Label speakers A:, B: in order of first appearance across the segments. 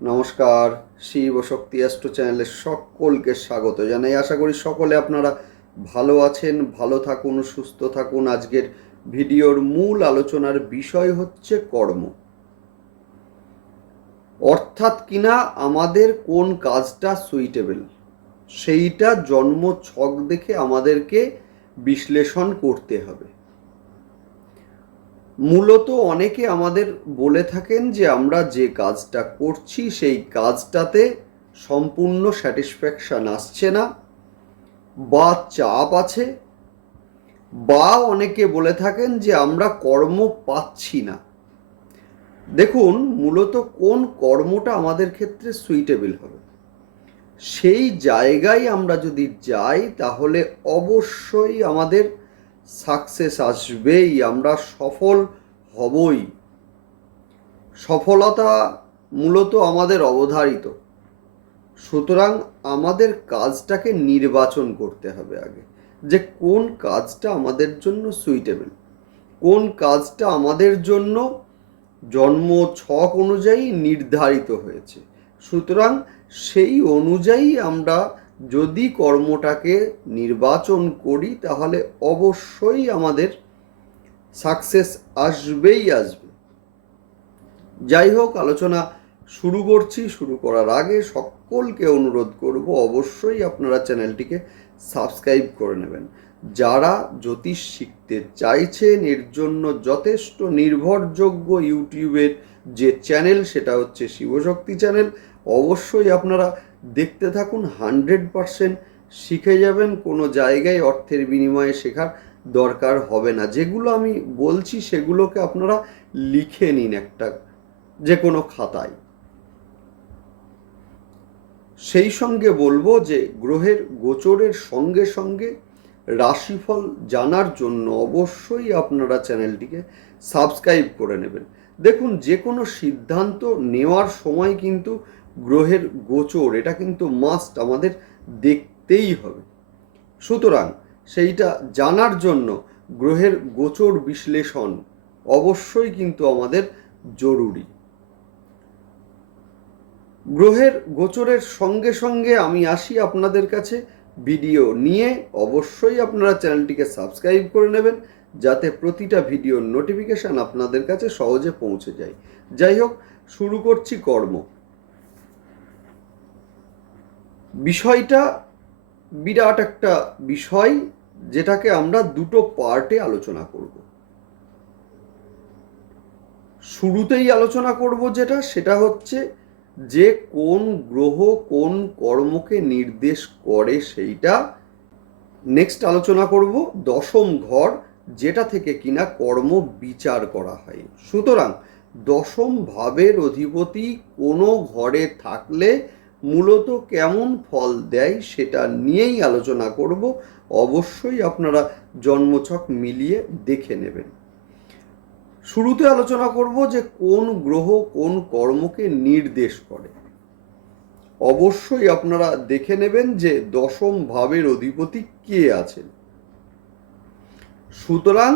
A: নমস্কার, শিব শক্তি অ্যাস্ট্রো চ্যানেলে সকলকে স্বাগত জানাই। আশা করি সকলে আপনারা ভালো আছেন, ভালো থাকুন, সুস্থ থাকুন। আজকের ভিডিওর মূল আলোচনার বিষয় হচ্ছে কর্ম। অর্থাৎ কিনা আমাদের কোন কাজটা সুইটেবল সেইটা জন্ম ছক দেখে আমাদেরকে বিশ্লেষণ করতে হবে। মূলত অনেকে আমাদের বলে থাকেন যে আমরা যে কাজটা করছি, সেই কাজটাতে সম্পূর্ণ স্যাটিসফ্যাকশান আসছে না বা চাপ আছে বা অনেকে বলে থাকেন যে আমরা কর্ম পাচ্ছি না। দেখুন, মূলত কোন কর্মটা আমাদের ক্ষেত্রে সুইটেবল হবে? সেই জায়গায় আমরা যদি যাই, তাহলে অবশ্যই আমাদের সাকসেস আসবেই, আমরা সফল হবই। সফলতা মূলত আমাদের অবধারিত। সুতরাং আমাদের কাজটাকে নির্বাচন করতে হবে আগে, যে কোন কাজটা আমাদের জন্য সুইটেবল কোন কাজটা আমাদের জন্য জন্ম ছক অনুযায়ী নির্ধারিত হয়েছে। সুতরাং সেই অনুযায়ী আমরা যদি কর্মটাকে নির্বাচন করি, তাহলে অবশ্যই আমাদের সাকসেস আসবেই আসবে। যাই হোক, আলোচনা শুরু করছি, শুরু করার আগে সকলকে অনুরোধ করব, অবশ্যই আপনারা চ্যানেলটিকে সাবস্ক্রাইব করে নেবেন। যারা জ্যোতিষ শিখতে চাইছেন, এর জন্য যথেষ্ট নির্ভরযোগ্য ইউটিউবের যে চ্যানেল, সেটা হচ্ছে শিবশক্তি চ্যানেল। অবশ্যই আপনারা দেখতে থাকুন, হান্ড্রেড পারসেন্ট শিখে যাবেন, কোনো জায়গায় অর্থের বিনিময়ে শেখার দরকার হবে না। যেগুলো আমি বলছি, সেগুলোকে আপনারা লিখে নিন একটা যে কোনো খাতায়। সেই সঙ্গে বলব যে, গ্রহের গোচরের সঙ্গে সঙ্গে রাশিফল জানার জন্য অবশ্যই আপনারা চ্যানেলটিকে সাবস্ক্রাইব করে নেবেন। দেখুন যে কোনো সিদ্ধান্ত নেওয়ার সময় কিন্তু গ্রহের গোচর, এটা কিন্তু মাস্ট আমাদের দেখতেই হবে। সুতরাং সেইটা জানার জন্য গ্রহের গোচর বিশ্লেষণ অবশ্যই কিন্তু আমাদের জরুরি। গ্রহের গোচরের সঙ্গে সঙ্গে আমি আসি আপনাদের কাছে ভিডিও নিয়ে। অবশ্যই আপনারা চ্যানেলটিকে সাবস্ক্রাইব করে নেবেন, যাতে প্রতিটা ভিডিওর নোটিফিকেশান আপনাদের কাছে সহজে পৌঁছে যায়। যাই হোক, শুরু করছি কর্ম। বিষয়টা বিরাট একটা বিষয় যেটাকে আমরা দুটো পার্টে আলোচনা করব। শুরুতেই আলোচনা করব যেটা, সেটা হচ্ছে যে কোন গ্রহ কোন কর্মকে নির্দেশ করে সেইটা। নেক্সট আলোচনা করব দশম ঘর, যেটা থেকে কিনা কর্ম বিচার করা হয়। সুতরাং দশম ভাবের অধিপতি কোনো ঘরে থাকলে মূলত কেমন ফল দেয় সেটা নিয়েই আলোচনা করব। অবশ্যই আপনারা জন্মছক মিলিয়ে দেখে নেবেন। শুরুতে আলোচনা করব যে কোন গ্রহ কোন কর্মকে নির্দেশ করে। অবশ্যই আপনারা দেখে নেবেন যে দশম ভাবের অধিপতি কে আছেন। সুতরাং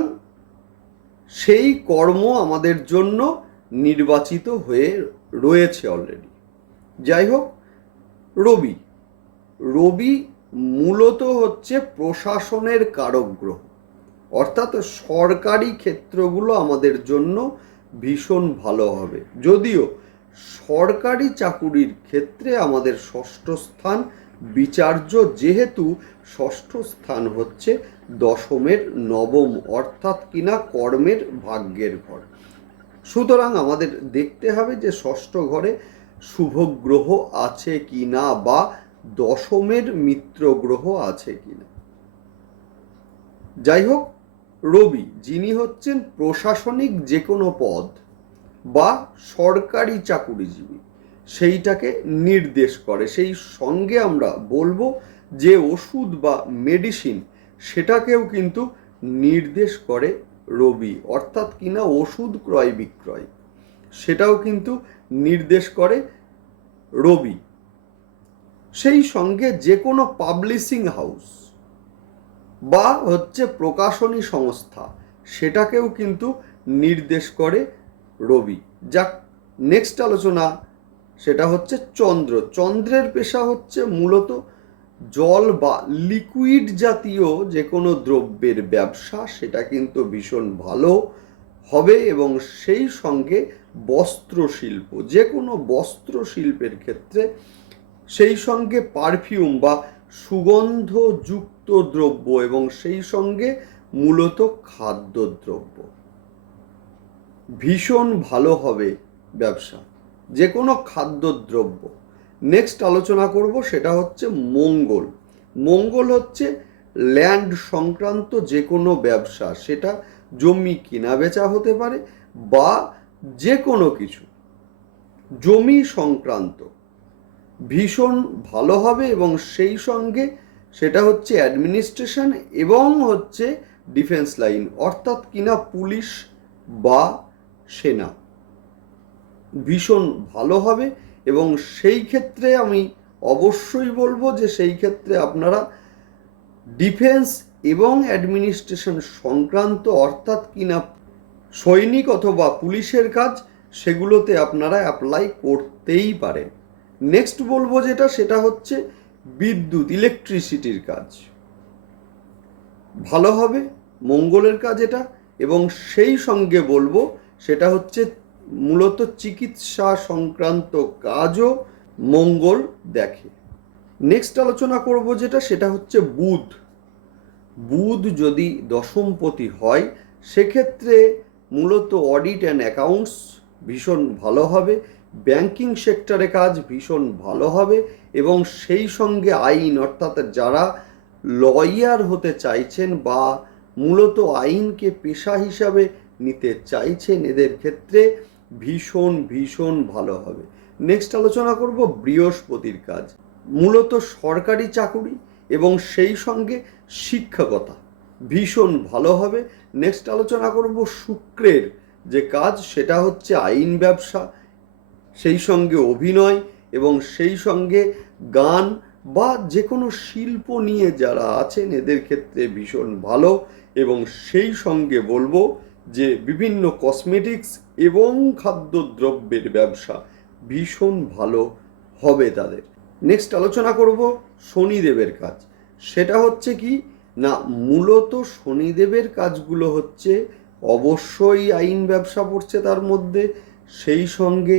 A: সেই কর্ম আমাদের জন্য নির্বাচিত হয়ে রয়েছে অলরেডি। যাই হোক রবি। রবি মূলত হচ্ছে প্রশাসনের কারক গ্রহ অর্থাৎ সরকারি ক্ষেত্রগুলো আমাদের জন্য ভীষণ ভালো হবে। যদিও সরকারি চাকুরির ক্ষেত্রে আমাদের ষষ্ঠ স্থান বিচার্য যেহেতু ষষ্ঠ স্থান হচ্ছে দশমের নবম, অর্থাৎ কিনা কর্মের ভাগ্যের ঘর। সুতরাং আমাদের দেখতে হবে যে ষষ্ঠ ঘরে শুভ গ্রহ আছে কি না বা দশমের মিত্র গ্রহ আছে কি না যাই হোক রবি, যিনি হচ্ছেন প্রশাসনিক যে কোনো পদ বা সরকারি চাকুরিজীবী, সেইটাকে নির্দেশ করে। সেই সঙ্গে আমরা বলব যে ওষুধ বা মেডিসিন, সেটাকেও কিন্তু নির্দেশ করে রবি। অর্থাৎ কিনা ওষুধ ক্রয় বিক্রয় সেটাও কিন্তু নির্দেশ করে রবি। সেই সঙ্গে যে কোনো পাবলিশিং হাউস বা হচ্ছে প্রকাশনী সংস্থা সেটাকেও কিন্তু নির্দেশ করে রবি। যাক নেক্সট আলোচনা সেটা হচ্ছে চন্দ্র। চন্দ্রের পেশা হচ্ছে মূলত জল বা লিকুইড জাতীয় যে কোনো দ্রব্যের ব্যবসা, সেটা কিন্তু ভীষণ ভালো হবে এবং সেই সঙ্গে বস্ত্র শিল্প যে কোনো বস্ত্র শিল্পের ক্ষেত্রে সেই সঙ্গে পারফিউম বা সুগন্ধযুক্ত দ্রব্য এবং সেই সঙ্গে মূলত খাদ্যদ্রব্য। ভীষণ ভালো হবে ব্যবসা যে কোনো খাদ্যদ্রব্য। নেক্সট আলোচনা করব সেটা হচ্ছে মঙ্গল। মঙ্গল হচ্ছে ল্যান্ড সংক্রান্ত যে কোনো ব্যবসা, সেটা জমি কেনা বেচা হতে পারে বা যে কোনো কিছু। জমি সংক্রান্ত। ভীষণ ভালো হবে এবং সেই সঙ্গে সেটা হচ্ছে অ্যাডমিনিস্ট্রেশন এবং হচ্ছে ডিফেন্স লাইন অর্থাৎ কিনা পুলিশ বা সেনা। ভীষণ ভালো হবে এবং সেই ক্ষেত্রে আমি অবশ্যই বলব যে সেই ক্ষেত্রে আপনারা ডিফেন্স এবং অ্যাডমিনিস্ট্রেশন সংক্রান্ত, অর্থাৎ কিনা সৈনিক অথবা পুলিশের কাজ, সেগুলোতে আপনারা অ্যাপ্লাই করতেই পারেন। নেক্সট বলব যেটা, সেটা হচ্ছে বিদ্যুৎ ইলেকট্রিসিটির কাজ। ভালো হবে, মঙ্গলের কাজ এটা, এবং সেই সঙ্গে বলব, সেটা হচ্ছে মূলত চিকিৎসা সংক্রান্ত কাজও মঙ্গল দেখে। নেক্সট আলোচনা করব যেটা, সেটা হচ্ছে বুধ। বুধ যদি দশমপতি হয়, সেক্ষেত্রে মূলত অডিট অ্যান্ড অ্যাকাউন্টস ভীষণ ভালো হবে, ব্যাংকিং সেক্টরে কাজ ভীষণ ভালো হবে এবং সেই সঙ্গে আইন, অর্থাৎ যারা লয়ার হতে চাইছেন বা মূলত আইনকে পেশা হিসাবে নিতে চাইছেন, এদের ক্ষেত্রে ভীষণ ভীষণ ভালো হবে। নেক্সট আলোচনা করব বৃহস্পতির কাজ। মূলত সরকারি চাকুরি এবং সেই সঙ্গে শিক্ষকতা ভীষণ ভালো হবে। নেক্সট আলোচনা করব শুক্রের যে কাজ, সেটা হচ্ছে আইন ব্যবসা, সেই সঙ্গে অভিনয় এবং সেই সঙ্গে গান বা যে কোনো শিল্প নিয়ে যারা আছেন, এদের ক্ষেত্রে ভীষণ ভালো এবং সেই সঙ্গে বলব যে বিভিন্ন কসমেটিক্স এবং খাদ্যদ্রব্যের ব্যবসা ভীষণ ভালো হবে তাদের। নেক্সট আলোচনা করব শনিদেবের কাজ। সেটা হচ্ছে কি না, মূলত শনিদেবের কাজগুলো হচ্ছে অবশ্যই আইন ব্যবসা পড়ছে তার মধ্যে, সেই সঙ্গে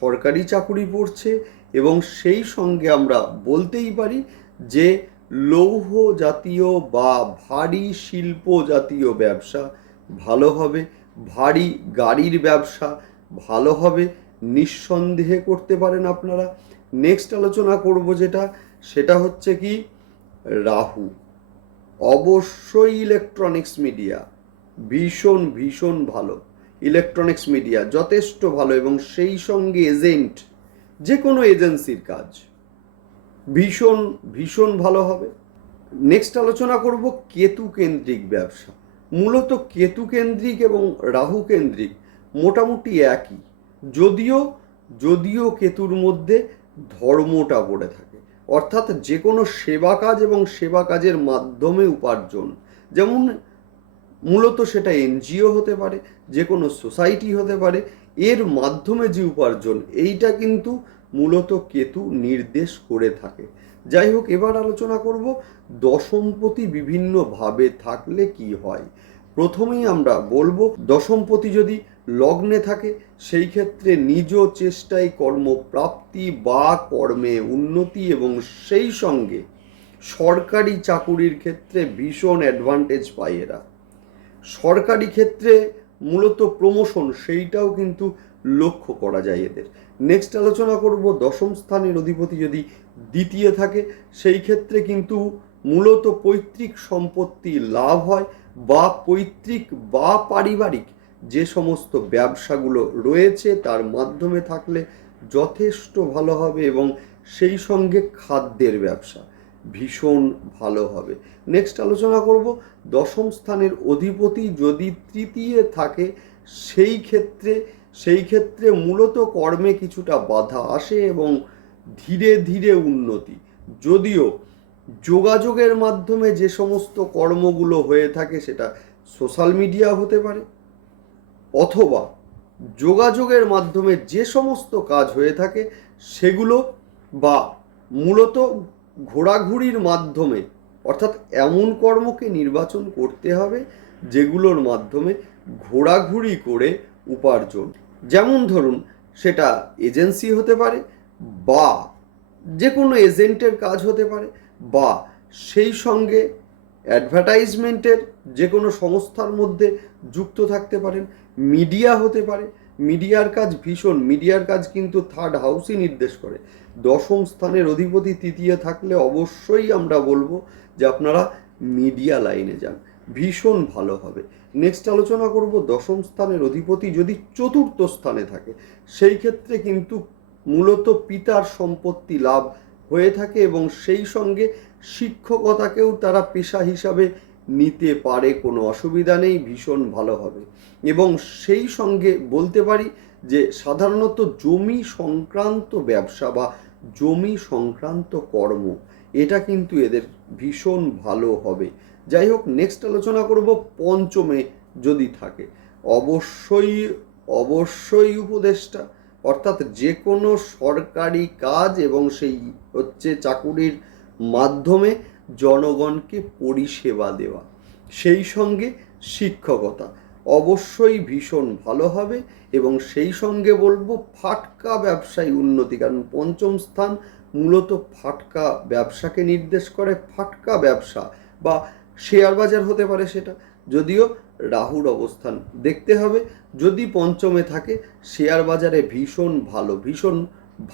A: সরকারি চাকুরি পড়ছে এবং সেই সঙ্গে আমরা বলতেই পারি যে লৌহ জাতীয় বা ভারী শিল্প জাতীয় ব্যবসা ভালো হবে, ভারী গাড়ির ব্যবসা ভালো হবে, নিঃসন্দেহে করতে পারেন আপনারা। নেক্সট আলোচনা করব যেটা, সেটা হচ্ছে কি? রাহু। অবশ্যই ইলেকট্রনিক্স মিডিয়া ভীষণ ভীষণ ভালো। ইলেকট্রনিক্স মিডিয়া যথেষ্ট ভালো এবং সেই সঙ্গে এজেন্ট যে কোনো এজেন্সির কাজ। ভীষণ ভীষণ ভালো হবে। নেক্সট আলোচনা করব কেতু কেন্দ্রিক ব্যবসা। মূলত কেতু কেন্দ্রিক এবং রাহু কেন্দ্রিক মোটামুটি একই। যদিও যদিও কেতুর মধ্যে ধর্মটা পড়ে থাকে। অর্থাৎ যে কোনো সেবা কাজ এবং সেবা কাজের মাধ্যমে উপার্জন। যেমন মূলত সেটা এনজিও হতে পারে যে কোনো সোসাইটি হতে পারে, এর মাধ্যমে যে উপার্জন, এইটা কিন্তু মূলত কেতু নির্দেশ করে থাকে। যাই হোক, এবার আলোচনা করব দশমপতি বিভিন্নভাবে থাকলে কি হয়? প্রথমেই আমরা বলব, দশমপতি যদি লগ্নে থাকে, সেই ক্ষেত্রে নিজ চেষ্টায় কর্মপ্রাপ্তি বা কর্মে উন্নতি এবং সেই সঙ্গে সরকারি চাকুরির ক্ষেত্রে ভীষণ অ্যাডভান্টেজ পায় এরা। সরকারি ক্ষেত্রে মূলত প্রমোশন সেইটাও কিন্তু লক্ষ্য করা যায় এদের। নেক্সট আলোচনা করব, দশম স্থানের অধিপতি যদি দ্বিতীয় থাকে, সেই ক্ষেত্রে কিন্তু মূলত পৈতৃক সম্পত্তি লাভ হয় বা পৈতৃক বা পারিবারিক যে সমস্ত ব্যবসাগুলো রয়েছে তার মাধ্যমে থাকলে যথেষ্ট ভালো হবে এবং সেই সঙ্গে খাদ্যের ব্যবসা ভীষণ ভালো হবে। নেক্সট আলোচনা করব দশম স্থানের অধিপতি যদি তৃতীয় থাকে, সেই ক্ষেত্রে সেই ক্ষেত্রে মূলত কর্মে কিছুটা বাধা আসে এবং ধীরে ধীরে উন্নতি। যদিও যোগাযোগের মাধ্যমে যে সমস্ত কর্মগুলো হয়ে থাকে সেটা সোশ্যাল মিডিয়া হতে পারে, অথবা যোগাযোগের মাধ্যমে যে সমস্ত কাজ হয়ে থাকে সেগুলো বা মূলত ঘোরাঘুরির মাধ্যমে, অর্থাৎ এমন কর্মকে নির্বাচন করতে হবে যেগুলোর মাধ্যমে ঘোরাঘুরি করে উপার্জন। যেমন ধরুন, সেটা এজেন্সি হতে পারে বা যে কোনো এজেন্টের কাজ হতে পারে। বা সেই সঙ্গে অ্যাডভার্টাইজমেন্টের যে কোনো সংস্থার মধ্যে যুক্ত থাকতে পারেন। মিডিয়া হতে পারে। মিডিয়ার কাজ ভীষণ। মিডিয়ার কাজ কিন্তু থার্ড হাউসই নির্দেশ করে। দশম স্থানের অধিপতি তৃতীয় থাকলে অবশ্যই আমরা বলব যে আপনারা মিডিয়া লাইনে যান। ভীষণ ভালো হবে। নেক্সট আলোচনা করব দশম স্থানের অধিপতি যদি চতুর্থ স্থানে থাকে, সেই ক্ষেত্রে কিন্তু মূলত পিতার সম্পত্তি লাভ হয়ে থাকে এবং সেই সঙ্গে শিক্ষকতাকেও তারা পেশা হিসাবে নিতে পারে, কোনো অসুবিধা নেই, ভীষণ ভালো হবে। এবং সেই সঙ্গে বলতে পারি যে সাধারণত জমি সংক্রান্ত ব্যবসা বা জমি সংক্রান্ত কর্ম, এটা কিন্তু এদের ভীষণ ভালো হবে। যাই হোক নেক্সট আলোচনা করব পঞ্চমে যদি থাকে। অবশ্যই অবশ্যই উপদেষ্টা অর্থাৎ যে কোনো সরকারি কাজ এবং সেই হচ্ছে চাকুরির মাধ্যমে জনগণকে পরিষেবা দেওয়া, সেই সঙ্গে শিক্ষকতা। অবশ্যই ভীষণ ভালো হবে এবং সেই সঙ্গে বলব ফাটকা ব্যবসায় উন্নতি, কারণ পঞ্চম স্থান মূলত ফাটকা ব্যবসাকে নির্দেশ করে। ফাটকা ব্যবসা বা শেয়ার বাজার হতে পারে সেটা। যদিও রাহুর অবস্থান। দেখতে হবে, যদি পঞ্চমে থাকে শেয়ার বাজারে ভীষণ ভালো ভীষণ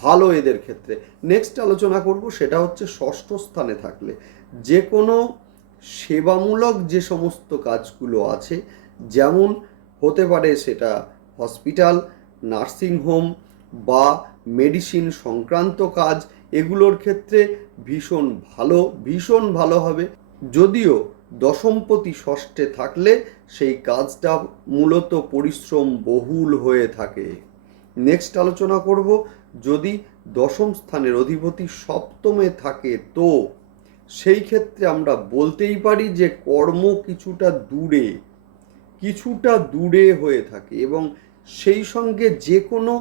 A: ভালো এদের ক্ষেত্রে। নেক্সট আলোচনা করব, সেটা হচ্ছে ষষ্ঠ স্থানে থাকলে। যে কোনো সেবামূলক যে সমস্ত কাজগুলো আছে, যেমন হতে পারে সেটা হসপিটাল নার্সিংহোম বা মেডিসিন সংক্রান্ত কাজ, এগুলোর ক্ষেত্রে ভীষণ ভালো ভীষণ ভালো হবে। যদিও দশমপতি ষষ্ঠে থাকলে সেই কাজটা মূলত পরিশ্রম বহুল হয়ে থাকে। নেক্সট আলোচনা করব, যদি দশম স্থানের অধিপতি সপ্তমে থাকে তো? সেই ক্ষেত্রে আমরা বলতেই পারি যে কর্ম কিছুটা দূরে কিছুটা দূরে হয়ে থাকে এবং সেই সঙ্গে যে কোনো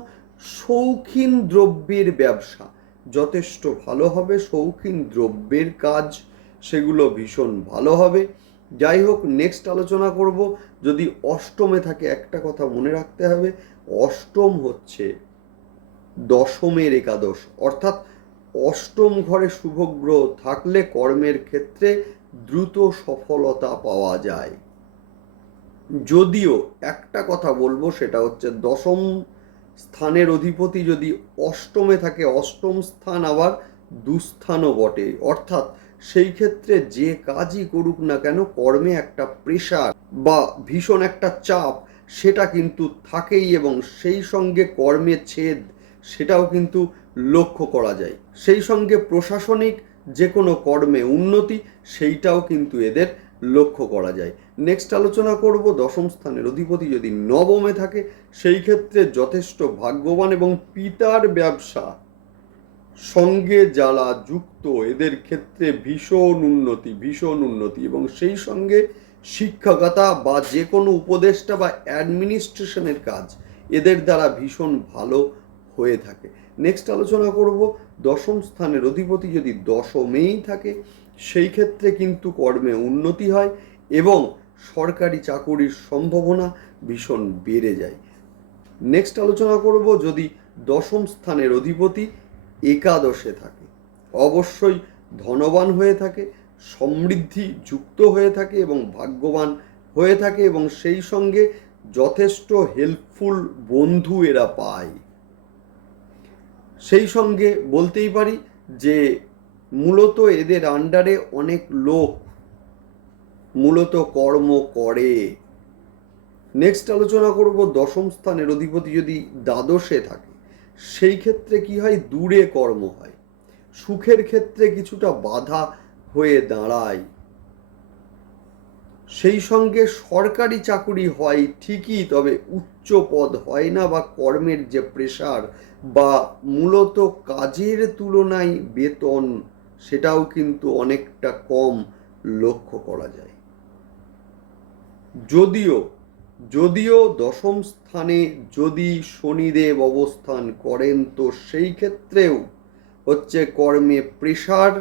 A: শৌখিন দ্রব্যের ব্যবসা যথেষ্ট ভালো হবে। শৌখিন দ্রব্যের কাজ সেগুলো ভীষণ ভালো হবে। যাই হোক নেক্সট আলোচনা করব। যদি অষ্টমে থাকে, একটা কথা মনে রাখতে হবে, অষ্টম হচ্ছে দশমের একাদশ। অর্থাৎ অষ্টম ঘরে শুভগ্রহ থাকলে কর্মের ক্ষেত্রে দ্রুত সফলতা পাওয়া যায়। যদিও একটা কথা বলব, সেটা হচ্ছে দশম স্থানের অধিপতি যদি অষ্টমে থাকে, অষ্টম স্থান আবার দুস্থানও বটে। অর্থাৎ সেই ক্ষেত্রে যে কাজই করুক না কেন, কর্মে একটা প্রেশার বা ভীষণ একটা চাপ, সেটা কিন্তু থাকেই এবং সেই সঙ্গে কর্মের ছেদ, সেটাও কিন্তু লক্ষ্য করা যায়। সেই সঙ্গে প্রশাসনিক যে কোনো কর্মে উন্নতি, সেইটাও কিন্তু এদের লক্ষ্য করা যায়। নেক্সট আলোচনা করব দশম স্থানের অধিপতি যদি নবমে থাকে, সেই ক্ষেত্রে যথেষ্ট ভাগ্যবান এবং পিতার ব্যবসা সঙ্গে যারা যুক্ত, এদের ক্ষেত্রে ভীষণ উন্নতি ভীষণ উন্নতি এবং সেই সঙ্গে শিক্ষকতা বা যে কোনো উপদেষ্টা বা অ্যাডমিনিস্ট্রেশনের কাজ, এদের দ্বারা ভীষণ ভালো হয়ে থাকে। নেক্সট আলোচনা করব, দশম স্থানের অধিপতি যদি দশমেই থাকে, সেই ক্ষেত্রে কিন্তু কর্মে উন্নতি হয় এবং সরকারি চাকুরির সম্ভাবনা ভীষণ বেড়ে যায়। নেক্সট আলোচনা করব, যদি দশম স্থানের অধিপতি একাদশে থাকে। অবশ্যই ধনবান হয়ে থাকে, সমৃদ্ধি যুক্ত হয়ে থাকে এবং ভাগ্যবান হয়ে থাকে এবং সেই সঙ্গে যথেষ্ট হেল্পফুল বন্ধু এরা পায়। সেই সঙ্গে বলতেই পারি যে, মূলত এদের আন্ডারে অনেক লোক মূলত কর্ম করে। নেক্সট আলোচনা করব দশম স্থানের অধিপতি যদি দ্বাদশে থাকে। সেই ক্ষেত্রে কি হয়? দূরে কর্ম হয়। সুখের ক্ষেত্রে কিছুটা বাধা হয়ে দাঁড়ায়। সেই সঙ্গে সরকারি চাকুরি হয় ঠিকই, তবে উচ্চ পদ হয় না বা কর্মের যে প্রেশার বা মূলত কাজের তুলনায় বেতন, সেটাও কিন্তু অনেকটা কম লক্ষ্য করা যায়। যদিও যদিও দশম স্থানে যদি শনিদেব অবস্থান করেন, তো সেই ক্ষেত্রেও হচ্ছে কর্মে প্রেশার।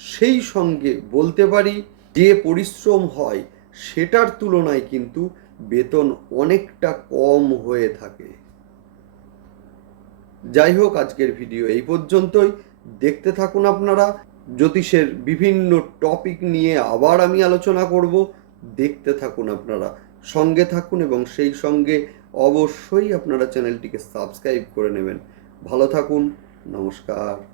A: সেই সঙ্গে বলতে পারি, যে পরিশ্রম হয় সেটার তুলনায় কিন্তু বেতন অনেকটা কম হয়ে থাকে। যাই হোক, আজকের ভিডিও এই পর্যন্তই। দেখতে থাকুন আপনারা জ্যোতিষের বিভিন্ন টপিক নিয়ে আবার আমি আলোচনা করব। দেখতে থাকুন আপনারা। সঙ্গে থাকুন এবং সেই সঙ্গে অবশ্যই আপনারা চ্যানেলটিকে সাবস্ক্রাইব করে নেবেন। ভালো থাকুন নমস্কার।